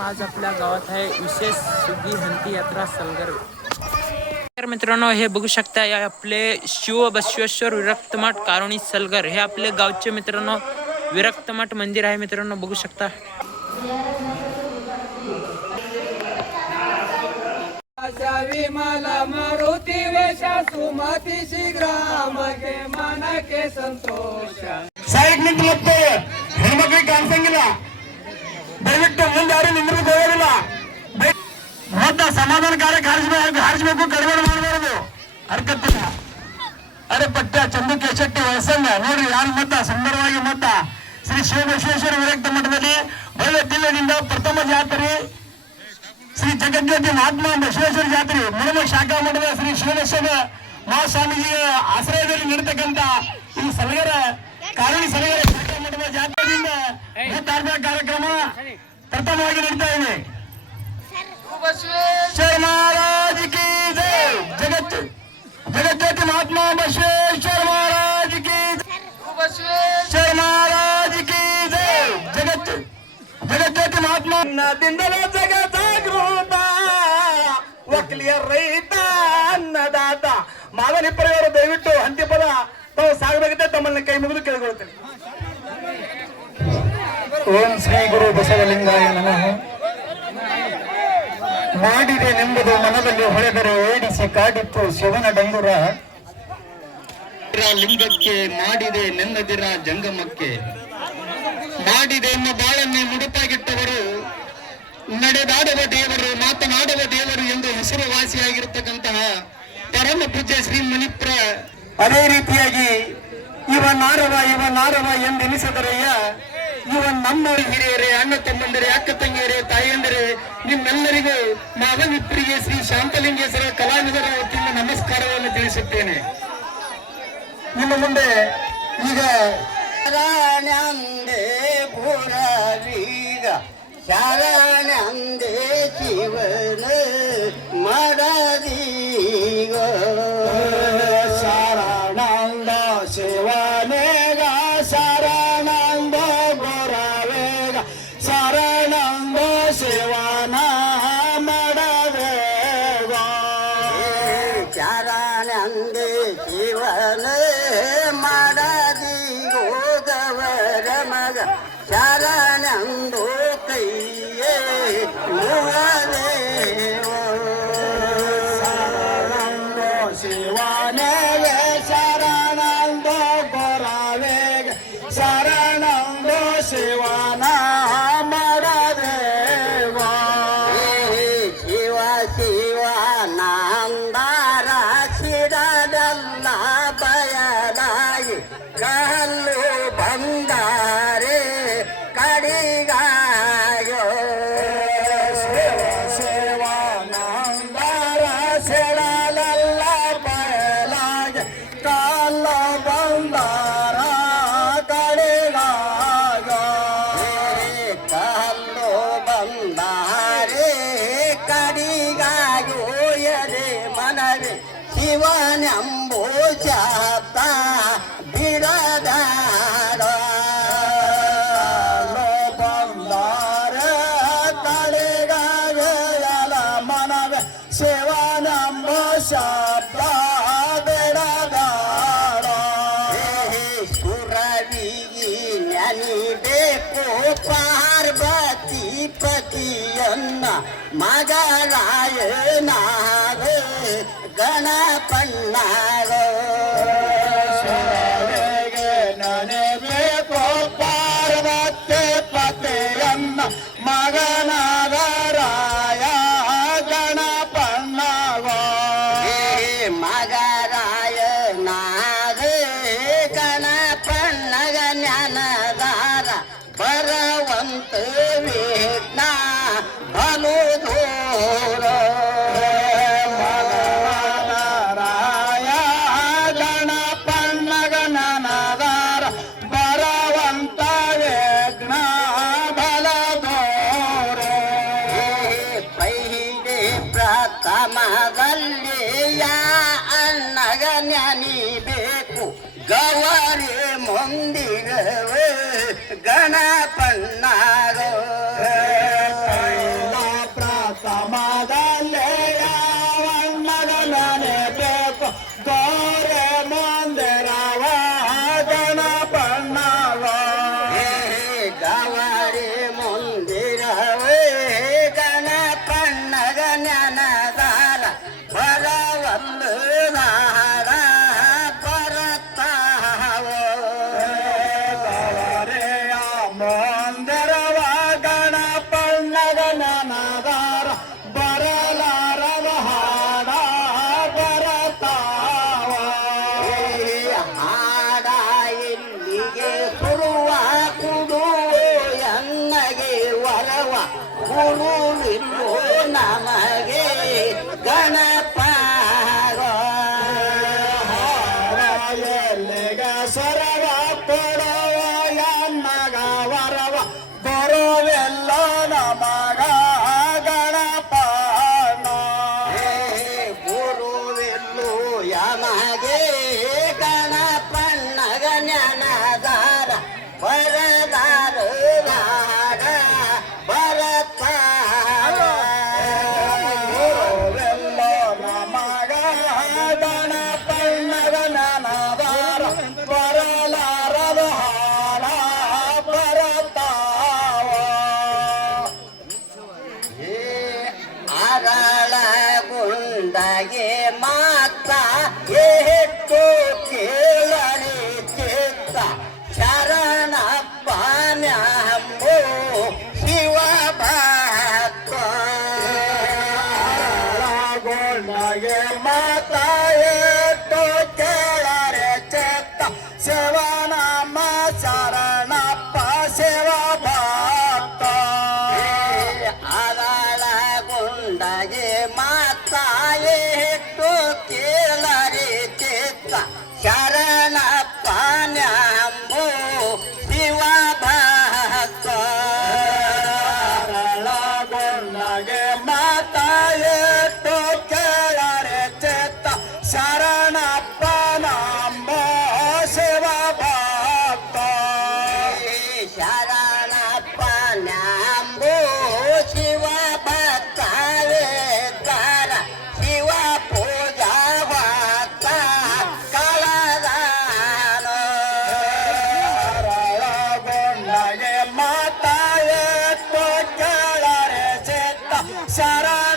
आज आपल्या गावात आहे विशेष सुगी हंती यात्रा सलगर। तर मित्रांनो हे बघू शकता या आपले शिव बसवेश्वर विरक्त मठ कारुणी सलगर हे आपले गावचे मित्रांनो विरक्त मठ मंदिर आहे मित्रांनो बघू शकता। विमला मारुती वेशा सुमती शीघ्रामगे मनके ಸಂತೋಷ ಸೈಡ್ ನಿಂತು ಮತ್ತೆ ಹೆಣ್ಮಕ್ಳಿಗೆ ಕಾಣಿಸಂಗಿಲ್ಲ ದಯವಿಟ್ಟು ಮುಂದೆ ಯಾರು ನಿಂದ್ರಕ್ಕೆ ಹೋಗೋದಿಲ್ಲ ಮತ ಸಮಾಧಾನಕಾರಕ್ಕೆ ಹಾರಿಸಬೇಕು ಕಡಿಮೆ ಮಾಡಬಾರದು ಹರ್ಕತ್ತಿಲ್ಲ ಅರೆ ಪಟ್ಟ ಚಂದುಕೆ ಶೆಟ್ಟಿ ಹೊಸಂಗ ನೋಡ್ರಿ ಯಾರು ಮತ ಸುಂದರವಾಗಿ ಮತ ಶ್ರೀ ಶಿವಬಸವೇಶ್ವರ ವಿರಕ್ತ ಮಠದಲ್ಲಿ ಒಳ್ಳೆ ದಿನದಿಂದ ಪ್ರಥಮ ಜಾತ್ರೆ ಶ್ರೀ ಜಗಜ್ಯೋತಿ ಮಹಾತ್ಮ ಬಸವೇಶ್ವರ ಜಾತ್ರೆ ಮುರುಮ ಶಾಖಾ ಮಠದ ಶ್ರೀ ಶಿವನೇಶ್ವರ ಮಹಾಸ್ವಾಮೀಜಿಯ ಆಶ್ರಯದಲ್ಲಿ ನಡೀತಕ್ಕಂಥ ಈ ಸಲಗರ ಕಾರುಣಿ ಸಲಗರ ಶಾಖಾ ಮಠದ ಜಾತ್ರೆಯಿಂದ ಧಾರ್ಮಿಕ ಕಾರ್ಯಕ್ರಮ ಪ್ರಥಮವಾಗಿ ನಡೀತಾ ಇದೆ। ಬಸವೇಶ್ವರ ಮಹಾರಾಜ್ ಕಿ ಜೈ, ಜಗಜ್ಯೋತಿ ಮಹಾತ್ಮ ಬಸವೇಶ್ವರ ಮಹಾರಾಜ್ ಕಿ ಬಸವೇಶ್ವರ ಮಹಾರಾಜ್ ಕಿ ಜೈ, ಜಗಜ್ಯೋತಿ ಮಹಾತ್ಮ ದಿಂದಲೇ ಜಗ ಜಾಗೃತ ಒಕ್ಕಲಿಯ ರೈತ ಅನ್ನದಾತ ಮಾದನಿ ಪರಿವಾರ ದಯವಿಟ್ಟು ಅಂತ್ಯಪದ ತಾವು ಸಾಗಬೇಕಂತೆ ತಮ್ಮನ್ನ ಕೈ ಮುಗಿದು ಕೇಳಿಕೊಳ್ತೇನೆ। ಓಂ ಶ್ರೀ ಗುರು ಬಸವಲಿಂಗಾಯ ನಮಃ। ಮಾಡಿದೆ ನೆಂಬುದು ಮನದಲ್ಲಿ ಹೊಳೆದರೆ ಓಡಿಸಿ ಕಾಡಿತ್ತು ಶಿವನ ಡಂಗುರ ಲಿಂಗಕ್ಕೆ ಮಾಡಿದೆ ನೆನ್ನದಿರ ಜಂಗಮಕ್ಕೆ ಮಾಡಿದೆ ಎನ್ನ ಬಾಳನ್ನೇ ಮುಡುಪಾಗಿಟ್ಟವರು ನಡೆದಾಡುವ ದೇವರು ಮಾತನಾಡುವ ದೇವರು ಎಂದು ಹೆಸರುವಾಸಿಯಾಗಿರತಕ್ಕಂತಹ ಪರಮ ಪೂಜ್ಯ ಶ್ರೀ ಮುನಿಪ್ರ ಅದೇ ರೀತಿಯಾಗಿ ಇವ ನಾರವ ಎಂದೆನಿಸಿದರಯ್ಯ ಇವ ನಮ್ಮ ಹಿರಿಯರೇ ಅಣ್ಣ ತಮ್ಮಂದಿರೇ ಅಕ್ಕ ತಂಗಿಯರೇ ತಾಯಿಯಂದರೆ ನಿಮ್ಮೆಲ್ಲರಿಗೂ ಮಾವನಿಪ್ಪರಿಗೆ ಶ್ರೀ ಶಾಂತಲಿಂಗೇಶ್ವರ ಕಲಾವಿದರ ವತಿಯಿಂದ ನಮಸ್ಕಾರವನ್ನು ತಿಳಿಸುತ್ತೇನೆ। ನಿಮ್ಮ ಮುಂದೆ ಈಗ ಶರಣಂದೇ ಪುರವೀಗ ಶರಣಂದೇ ಶಿವನ ಮಡದೀಗ ಶರಣಂದ ಶಿವನೇಗ ಶರಣಂದ ಪುರವೇಗ ಶರಣಂದ ಶಿವನ ಮಡವೇಗ ಶರಣಂದೇ ಶಿವನ ಮಡದೀಗೋ ಗವರ ಮಗ ಶರಣಂದೋ ಕೈಯೇ ಮುಗದೇವೋ ಶರಣಂದ ಶಿವನೇಗ ಶರಣಂದ ಪುರವೇಗ ಶರಣಂದ ಶಿವನ ಮಡದೇವ ಶಿವ ಶಿವ ನಂದಾರ ಶಿರದಲ್ಲ ಬಯಲಾಗಿ ಕಲ್ಲು ಬಂದಾರೆ ಕಡಿಗಾಯೋ ಸೇವಾನಂದರ ಸೆಳಲಲ್ಲ ಬಯಲಾಗೆ ಕಾಲ ಬಂದಾರ ಕಡೆಗಾಗ ಕಲ್ಲು ಬಂದಾರೆ ಕಡಿಗಾಯೋ ಎದೆ ಮನವಿ ಶಿವನೆಂಬೋ ಶಬ್ದ ಬಿಡದಾರ ಬಂದಾರ ಕಡೆಗಾಗಲ ಮನವ ಶಿವನಂಬ ಶಬ್ದ ಬೆಡದಾಡ ಸುರವಿಗಿ ನೆನಿಬೇಕು ಪಾರ್ವತಿ ಪತಿಯನ್ನ ಮಗಳಾಯನಾಗ ಗಣಪಣ್ಣಾಗ ನನಬೇಕು ಪಾರ್ವತಿ ಪತಿಯನ್ನ ಮಗನಾದ ರಾಯ ಗಣಪಣ್ಣವ ಮಗರಾಯನಾಗ ಗಣಪಣ್ಣಗ ಜ್ಞಾನದಾರ ಬರವಂತ ವಿಘ್ನ ಬಲು ದೂರ ರಾಯ ಗಣಪಣ್ಣಗ ನನದಾರ ಬರವಂತ ವಿಘ್ನ ಬಲದೋರ ಪೈಡೆ ಪ್ರಥಮದಲ್ಲಿ ಯಾ ಅಣ್ಣಗ ನೆನಿಬೇಕು ಗವರಿ ಮುಂದಿಗವೆ ಗಣಪಣ್ಣಾಗ ಗುರುವಿಲ್ಲೋ ನಮಗೆ ಗಣಪ ಎಲ್ಲಿಗ ಸರವ ಕೊಡವ ಎನ್ನಗ ವರವ ಬರುವೆಲ್ಲ ನಮಗ ಗಣಪನ ಗುರುವಿಲ್ಲೋ ಯಮಗೆ ಗಣಪಣ್ಣಗ ಜ್ಞಾನದಾರ ವರದಾರ ರಾಗ ಭರತಾರ ಗುರುವೆಲ್ಲ ನಮಗ ಗಣಪಣ್ಣಗ ನನದಾರ ಬರಲಾರದ ಹಾಲ ಬರತಾವ ಅರಳ ಗುಂಡಗೆ ಮಾತ ಎಷ್ಟು ಕೇಳಲಿ ಚಿತ್ತ ಶರಣಪ್ಪ ನ್ಯಾಂಬೋ ಶಿವ ಭಕ್ತ ಗೊಂಡಗೆ ಮಾತಾಯಿಟ್ಟು ಕೇಳರೆ ಚೆತ್ತ ಶಿವನಾಮ ಶರಣಪ್ಪ ಶಿವ ಭಕ್ತ ಅರಳ ಗುಂಡಗೆ ಮಾತ ಎಷ್ಟು ಕೇಳರಿ ಚಿತ್ತ ಶರಣಪ್ಪ ನ್ಯಾಂಬೋ ಶಿವ ಭಕ್ತ ಗೊಂಡಗೆ ಮಾತಾಯಿಟ್ಟು ಕೇಳರೆ ಚೆತ್ತ ಶರಣಪ್ಪ ನಾಂಬ ಶಿವ ಭಕ್ತ ಶರಣಪ್ಪ ನ್ಯಾಂಬೋ ಶಿವ ಭಕ್ತವೇತರ ಶಿವ ಪೂಜಾ ಭಕ್ತ ಕಳದಾನ ಗೊಂಡಗೆ ಮಾತಾಯಿಟ್ಟು ಕೇಳರೆ ಚೆತ್ತ ಶರಣ